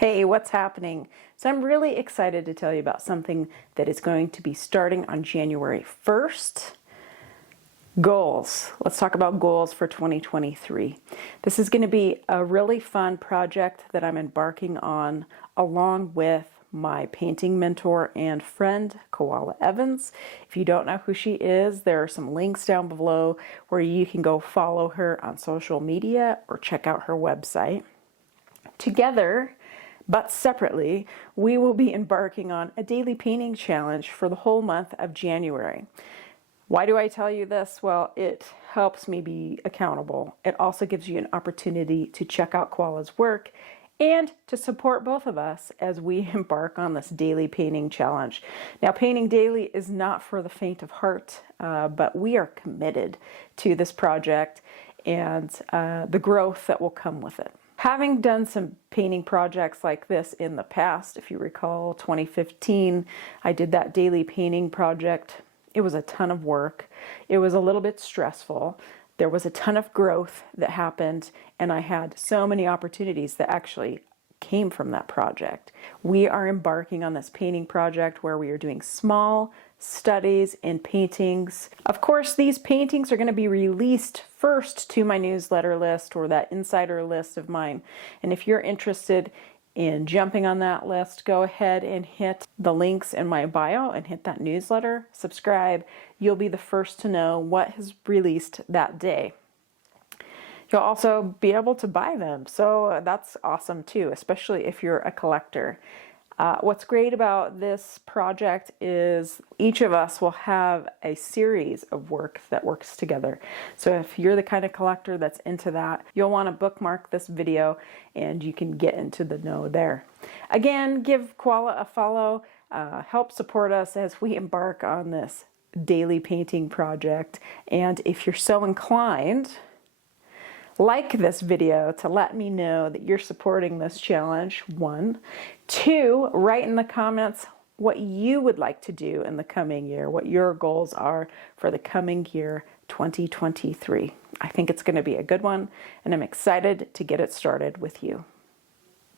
Hey, what's happening? So I'm really excited to tell you about something that is going to be starting on January 1st. Goals. Let's talk about goals for 2023. This is going to be a really fun project that I'm embarking on along with my painting mentor and friend, Coila Evans. If you don't know who she is, there are some links down below where you can go follow her on social media or check out her website. Together, but separately, we will be embarking on a daily painting challenge for the whole month of January. Why do I tell you this? Well, it helps me be accountable. It also gives you an opportunity to check out Coila's work and to support both of us as we embark on this daily painting challenge. Now, painting daily is not for the faint of heart, but we are committed to this project and the growth that will come with it. Having done some painting projects like this in the past, if you recall 2015, I did that daily painting project. It was a ton of work. It was a little bit stressful. There was a ton of growth that happened, and I had so many opportunities that actually came from that project. We are embarking on this painting project where we are doing small studies and paintings. Of course, these paintings are going to be released first to my newsletter list or that insider list of mine. And if you're interested in jumping on that list, go ahead and hit the links in my bio and hit that newsletter, subscribe. You'll be the first to know what is released that day. You'll also be able to buy them, so that's awesome too, especially if you're a collector. What's great about this project is each of us will have a series of work that works together. So if you're the kind of collector that's into that, you'll want to bookmark this video and you can get into the know there. Again, give Coila a follow, help support us as we embark on this daily painting project. And if you're so inclined, like this video to let me know that you're supporting this challenge, 1. 2, write in the comments what you would like to do in the coming year, what your goals are for the coming year, 2023. I think it's going to be a good one, and I'm excited to get it started with you.